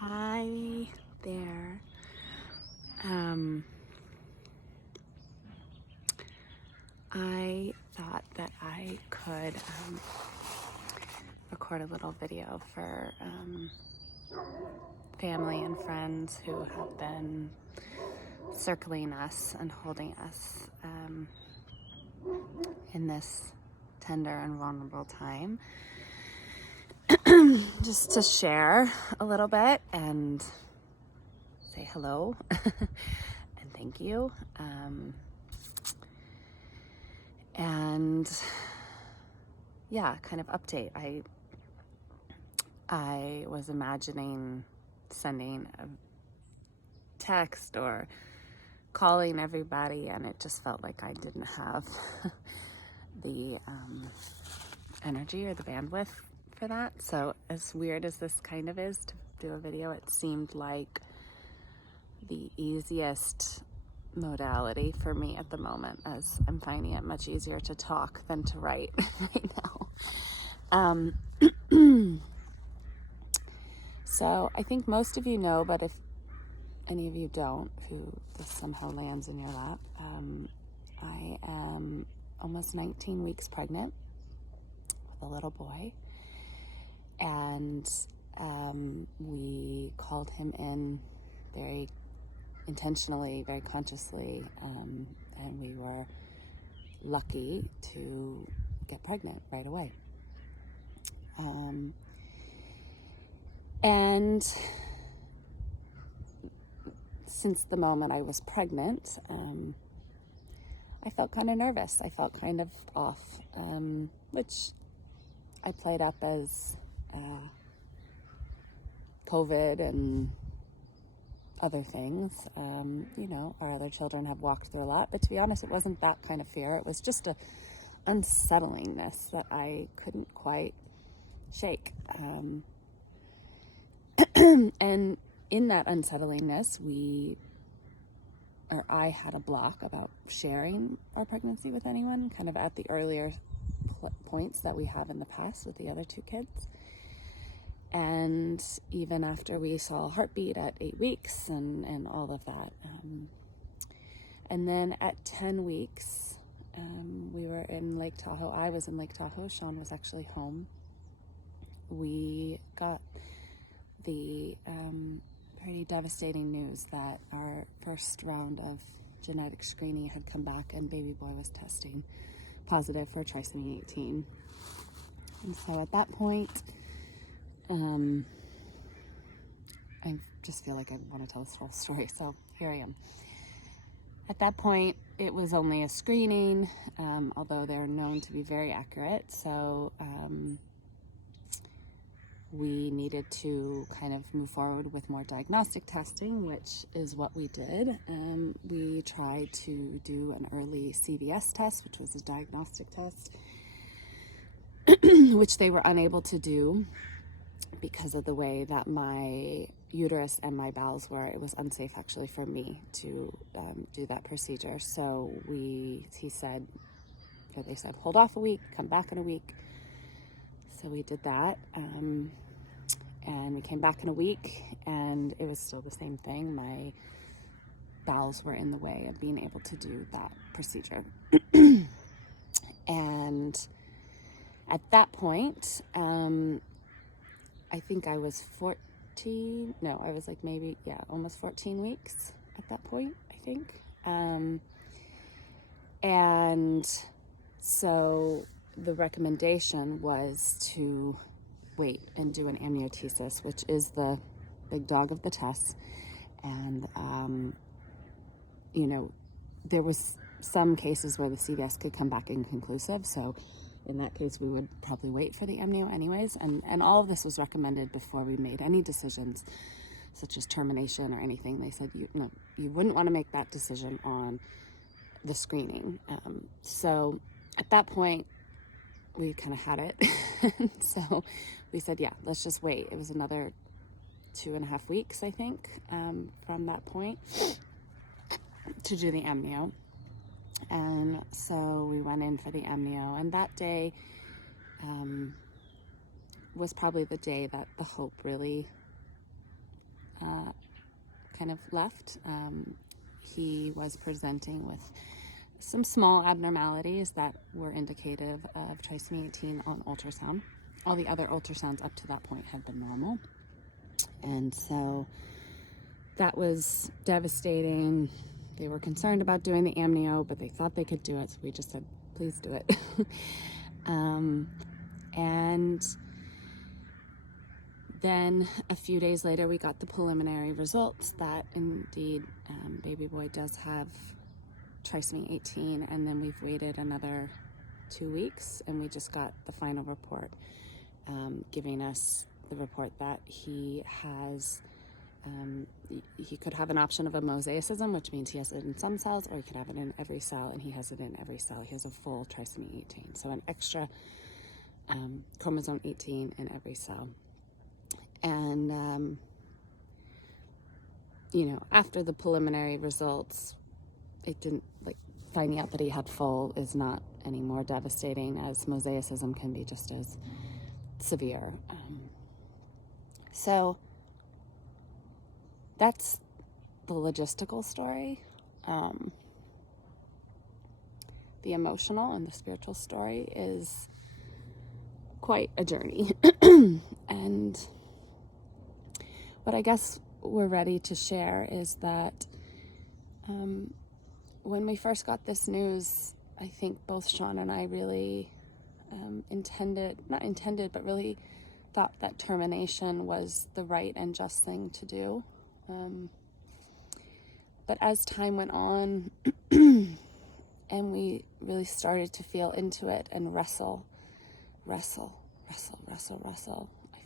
Hi there. Um, I thought that I could record a little video for family and friends who have been circling us and holding us in this tender and vulnerable time. Just to share a little bit and say hello and thank you. And yeah, kind of update. I was imagining sending a text or calling everybody, and it just felt like I didn't have the energy or the bandwidth for that. So as weird as this kind of is to do a video, it seemed like the easiest modality for me at the moment, as I'm finding it much easier to talk than to write right now. So I think most of you know, but if any of you don't, who this somehow lands in your lap, I am almost 19 weeks pregnant with a little boy, and we called him in very intentionally, very consciously, and we were lucky to get pregnant right away. And since the moment I was pregnant, I felt kind of nervous. I felt kind of off, which I played up as COVID and other things. Our other children have walked through a lot, but to be honest, it wasn't that kind of fear. It was just a unsettlingness that I couldn't quite shake. And in that unsettlingness, I had a block about sharing our pregnancy with anyone, kind of at the earlier points that we have in the past with the other two kids. And even after we saw a heartbeat at 8 weeks and all of that. And then at 10 weeks, we were in Lake Tahoe. I was in Lake Tahoe. Sean was actually home. We got the pretty devastating news that our first round of genetic screening had come back and baby boy was testing positive for trisomy 18. And so at that point, I just feel like I want to tell this whole story, so here I am. At that point, it was only a screening, although they're known to be very accurate, so we needed to kind of move forward with more diagnostic testing, which is what we did. We tried to do an early CVS test, which was a diagnostic test, which they were unable to do because of the way that my uterus and my bowels were. It was unsafe actually for me to do that procedure. So they said, hold off a week, come back in a week. So we did that. And we came back in a week, and it was still the same thing. My bowels were in the way of being able to do that procedure. And at that point, I think I was almost 14 weeks at that point, I think. And so the recommendation was to wait and do an amniotesis, which is the big dog of the test. And, there was some cases where the CVS could come back inconclusive. So in that case, we would probably wait for the amnio anyways. And all of this was recommended before we made any decisions, such as termination or anything. They said, you wouldn't want to make that decision on the screening. So at that point, we kind of had it. So we said, yeah, let's just wait. It was another 2.5 weeks, I think, from that point to do the amnio. And so we went in for the amnio, and that day was probably the day that the hope really kind of left. He was presenting with some small abnormalities that were indicative of trisomy 18 on ultrasound. All the other ultrasounds up to that point had been normal. And so that was devastating. They were concerned about doing the amnio, but they thought they could do it. So we just said, please do it. And then a few days later, we got the preliminary results that indeed baby boy does have trisomy 18. And then we've waited another 2 weeks, and we just got the final report giving us the report that he has, he could have an option of a mosaicism, which means he has it in some cells, or he could have it in every cell, and he has it in every cell. He has a full trisomy 18, so an extra chromosome 18 in every cell. And, after the preliminary results, it didn't, finding out that he had full is not any more devastating, as mosaicism can be just as severe. So that's the logistical story. The emotional and the spiritual story is quite a journey. And what I guess we're ready to share is that when we first got this news, I think both Sean and I really really thought that termination was the right and just thing to do. But as time went on and we really started to feel into it and wrestle, I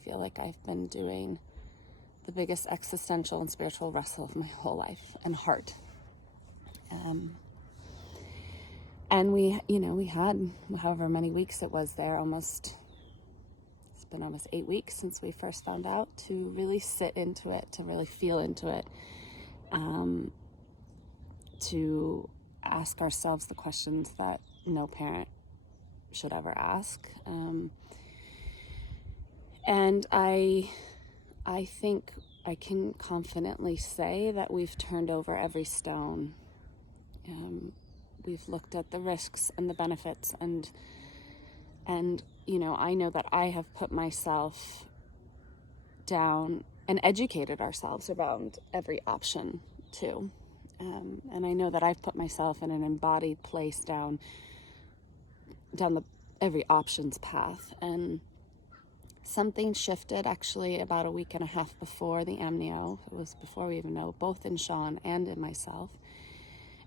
feel like I've been doing the biggest existential and spiritual wrestle of my whole life and heart. And we had however many weeks it was there, it's been almost 8 weeks since we first found out, to really sit into it, to really feel into it, to ask ourselves the questions that no parent should ever ask. And I think I can confidently say that we've turned over every stone. We've looked at the risks and the benefits, and I know that I have put myself down and educated ourselves around every option too. And I know that I've put myself in an embodied place down every options path. And something shifted actually about a week and a half before the amnio. It was before we even know, both in Sean and in myself.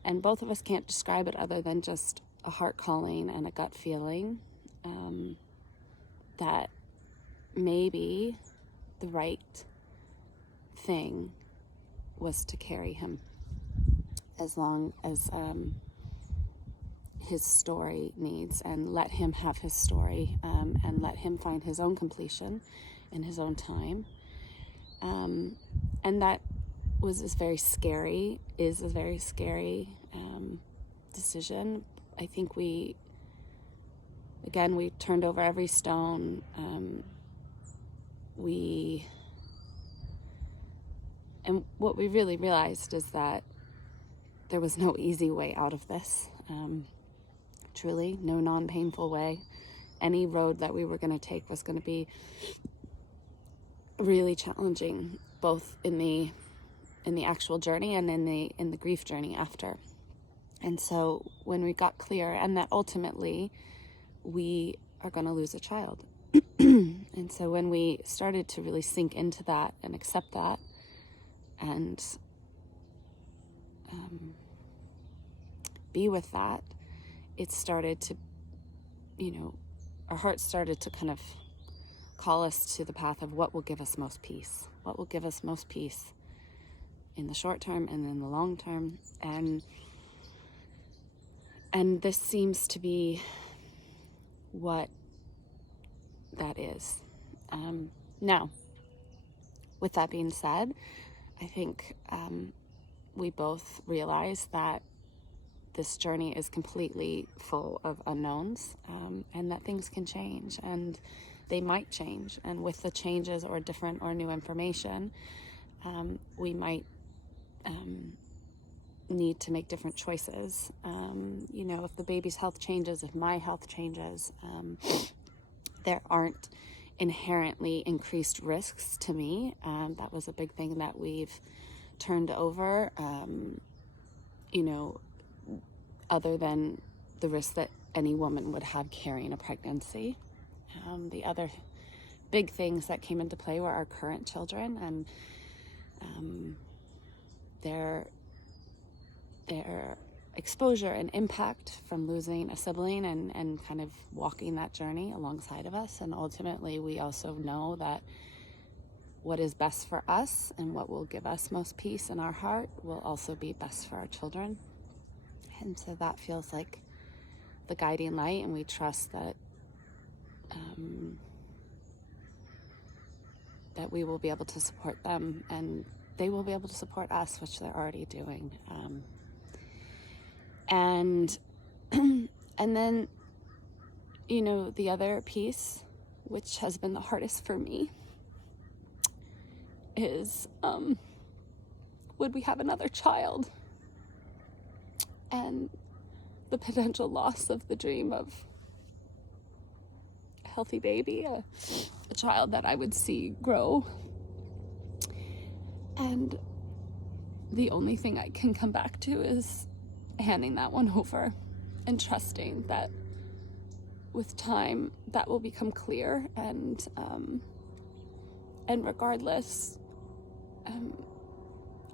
And both of us can't describe it other than just a heart calling and a gut feeling that maybe the right thing was to carry him as long as his story needs, and let him have his story, and let him find his own completion in his own time. And that is a very scary decision. I think we turned over every stone. And what we really realized is that there was no easy way out of this. Truly, no non-painful way. Any road that we were going to take was going to be really challenging, both in the actual journey and in the grief journey after. And so when we got clear, and that ultimately we are going to lose a child. And so when we started to really sink into that and accept that, and be with that, it started to, our hearts started to kind of call us to the path of what will give us most peace. What will give us most peace in the short term and in the long term. And this seems to be what that is. Now, with that being said, I think we both realize that this journey is completely full of unknowns, and that things can change, and they might change. And with the changes or different or new information, we might need to make different choices. If the baby's health changes, if my health changes, there aren't inherently increased risks to me. That was a big thing that we've turned over, other than the risk that any woman would have carrying a pregnancy. The other big things that came into play were our current children and their exposure and impact from losing a sibling and kind of walking that journey alongside of us. And ultimately, we also know that what is best for us and what will give us most peace in our heart will also be best for our children. And so that feels like the guiding light, and we trust that that we will be able to support them and they will be able to support us, which they're already doing. And then, the other piece, which has been the hardest for me, is would we have another child? And the potential loss of the dream of a healthy baby, a child that I would see grow. And the only thing I can come back to is handing that one over and trusting that with time that will become clear, and regardless,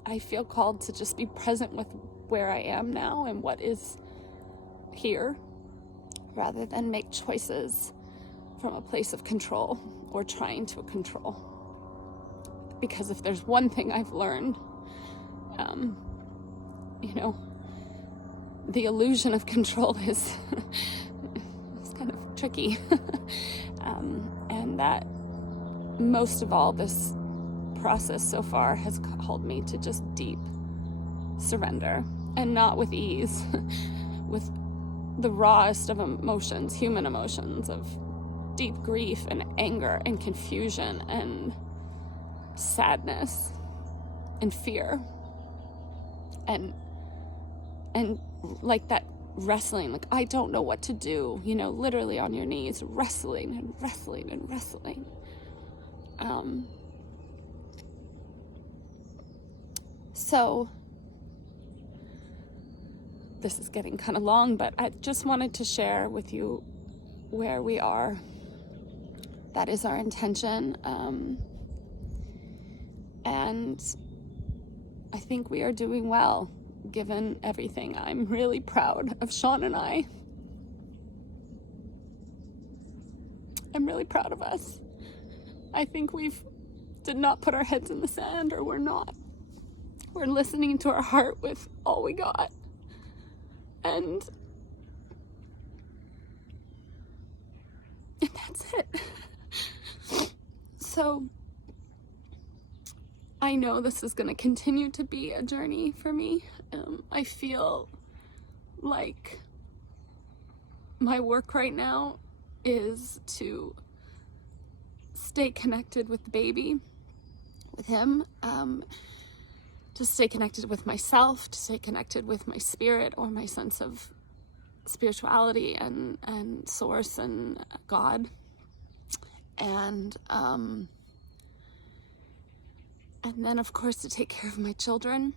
I feel called to just be present with where I am now and what is here, rather than make choices from a place of control or trying to control. Because if there's one thing I've learned, the illusion of control is it's kind of tricky. And that most of all, this process so far has called me to just deep surrender, and not with ease, with the rawest of emotions, human emotions, of deep grief and anger and confusion and sadness and fear, and like that wrestling, like I don't know what to do, literally on your knees, wrestling and wrestling and wrestling. So this is getting kind of long, but I just wanted to share with you where we are. That is our intention. And I think we are doing well, given everything. I'm really proud of Sean and I. I'm really proud of us. I think did not put our heads in the sand, or we're not. We're listening to our heart with all we got. And that's it. So I know this is going to continue to be a journey for me. I feel like my work right now is to stay connected with the baby, with him, to stay connected with myself, to stay connected with my spirit or my sense of spirituality and source and God. And then, of course, to take care of my children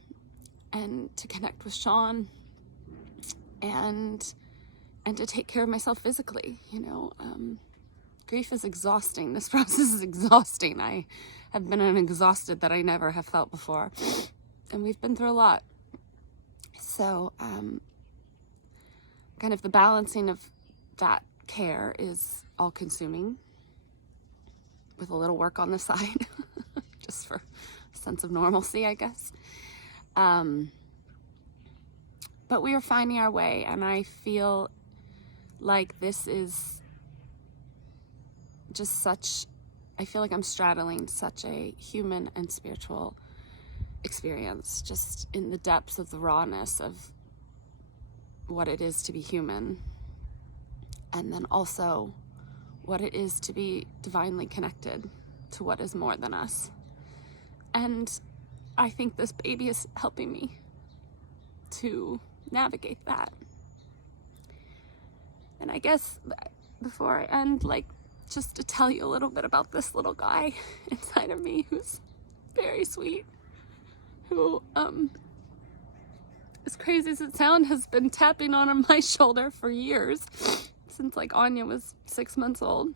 and to connect with Sean and to take care of myself physically. Grief is exhausting. This process is exhausting. I have been exhausted that I never have felt before. And we've been through a lot. So, kind of the balancing of that care is all consuming, with a little work on the side, just for a sense of normalcy, I guess. But we are finding our way, and I feel like this is just I feel like I'm straddling such a human and spiritual experience, just in the depths of the rawness of what it is to be human, and then also what it is to be divinely connected to what is more than us. And I think this baby is helping me to navigate that. And I guess before I end, like, just to tell you a little bit about this little guy inside of me who's very sweet, who, as crazy as it sounds, has been tapping on my shoulder for years, since like Anya was 6 months old,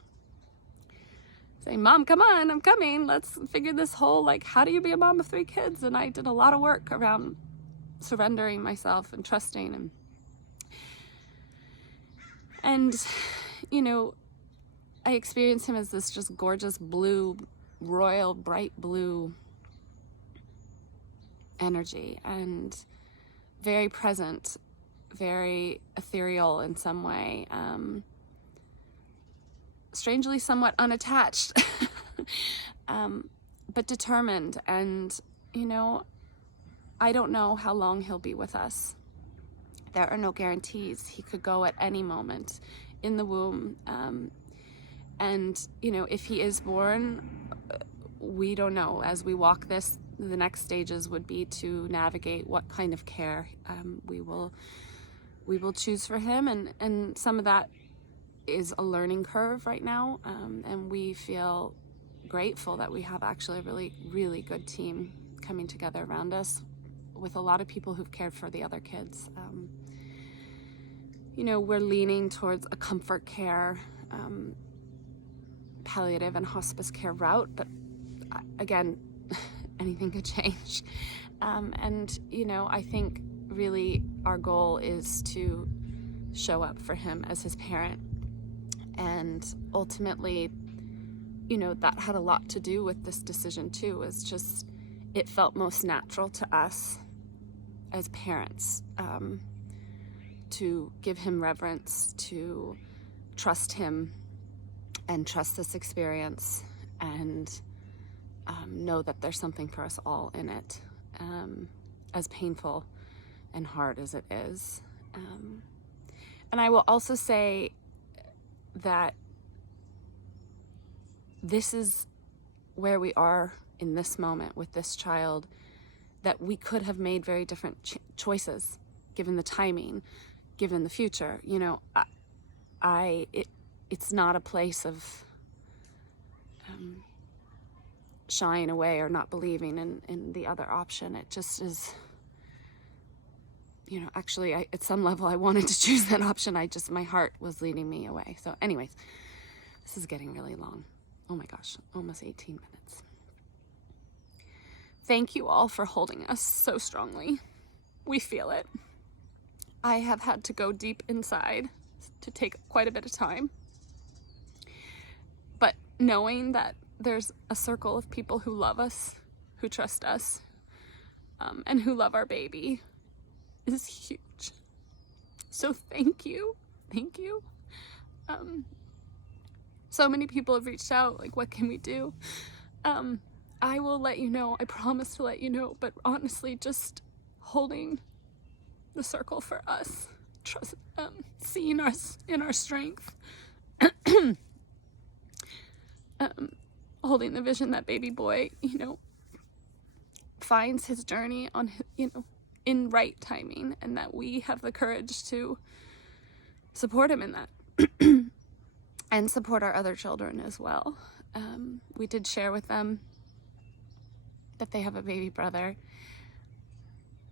saying, "Mom, come on, I'm coming. Let's figure this whole, like, how do you be a mom of 3 kids?" And I did a lot of work around surrendering myself and trusting, and you know, I experienced him as this just gorgeous blue, royal, bright blue energy, and very present, very ethereal in some way, strangely somewhat unattached, but determined. And you know, I don't know how long he'll be with us. There are no guarantees. He could go at any moment in the womb, and you know, if he is born, we don't know. As we walk this, the next stages would be to navigate what kind of care we will choose for him, and some of that is a learning curve right now, and we feel grateful that we have actually a really, really good team coming together around us, with a lot of people who've cared for the other kids. You know, we're leaning towards a comfort care, palliative and hospice care route, but again, anything could change. And you know, I think really our goal is to show up for him as his parent, and ultimately, you know, that had a lot to do with this decision too. Is just, it felt most natural to us as parents, to give him reverence, to trust him and trust this experience, and know that there's something for us all in it, as painful and hard as it is. And I will also say that this is where we are in this moment with this child, that we could have made very different choices given the timing, given the future. You know, it's not a place of shying away or not believing in the other option. It just is, you know, actually at some level I wanted to choose that option. My heart was leading me away. So anyways, this is getting really long. Oh my gosh, almost 18 minutes. Thank you all for holding us so strongly. We feel it. I have had to go deep inside to take quite a bit of time. But knowing that there's a circle of people who love us, who trust us, and who love our baby is huge. So thank you. Thank you. So many people have reached out, like, what can we do? I will let you know. I promise to let you know. But honestly, just holding the circle for us, trust, seeing us in our strength, holding the vision that baby boy, you know, finds his journey on his, you know, in right timing, and that we have the courage to support him in that, and support our other children as well. We did share with them that they have a baby brother,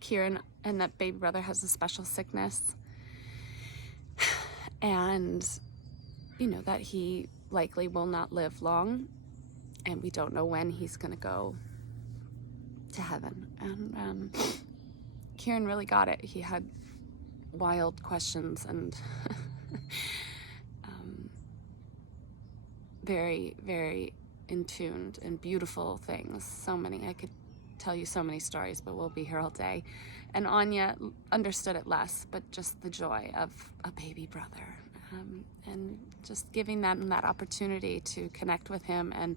Kieran, and that baby brother has a special sickness, and you know, that he likely will not live long, and we don't know when he's gonna go to heaven. And Kieran really got it. He had wild questions and very, very in tuned and beautiful things. So many. I could tell you so many stories, but we'll be here all day. And Anya understood it less, but just the joy of a baby brother, and just giving them that opportunity to connect with him and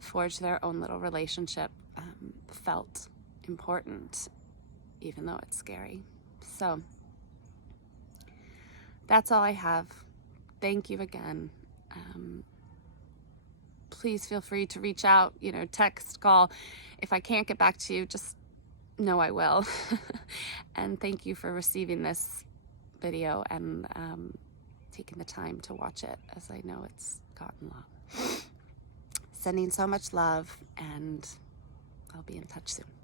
forge their own little relationship felt important, even though it's scary. So that's all I have. Thank you again. please feel free to reach out, you know, text, call. If I can't get back to you, just know I will. And thank you for receiving this video and taking the time to watch it, as I know it's gotten long. Sending so much love, and I'll be in touch soon.